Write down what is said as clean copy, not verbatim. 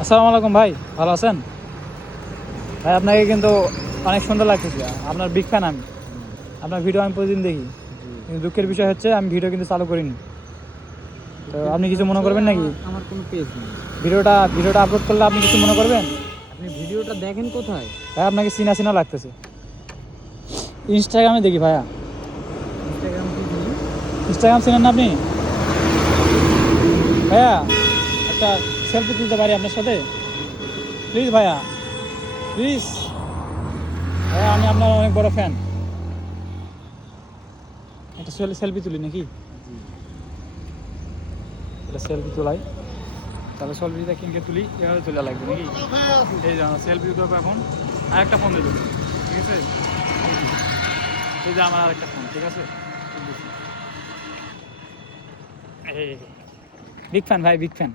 আসসালামু আলাইকুম ভাই, ভালো আছেন? ভাই আপনাকে কিন্তু অনেক সুন্দর লাগতেছে, আপনার বিগ ফ্যান আমি। আপনার ভিডিও আমি প্রতিদিন দেখি, জি। কিন্তু দুঃখের বিষয় হচ্ছে আমি ভিডিও কিন্তু চালু করিনি। তো দুঃখের আপনি কিছু বিষয় মনে হচ্ছে করবেন নাকি? আমার কোনো পেজ নেই। ভিডিওটা আপলোড করলে আপনি কিছু মনে করবেন? আপনি ভিডিওটা দেখেন কোথায়? ভাই আপনাকে চিনা চিনা লাগতেছে। ইনস্টাগ্রামে দেখি ভাইয়া। ইনস্টাগ্রাম কি জিনিস? ইনস্টাগ্রাম চিনেন না আপনি? ভাইয়া একটা সেলফি তুলতে পারি আপনার সাথে? প্লিজ ভাইয়া, প্লিজ। ভাইয়া আমি আপনার অনেক বড় ফ্যান। একটা সেলফি তুলি নাকি? জি। এটা সেলফি তোলাই, তাহলে সেলফিটা কিনকে তুলি, এভাবে তোলা লাগবে নাকি? এই যে আমরা সেলফি তুলবো এখন। আরেকটা ফোন দিয়ে তুলি, ঠিক আছে? এই যে আমার আরেকটা ফোন, ঠিক আছে? বিগ ফ্যান ভাই, বিগ ফ্যান।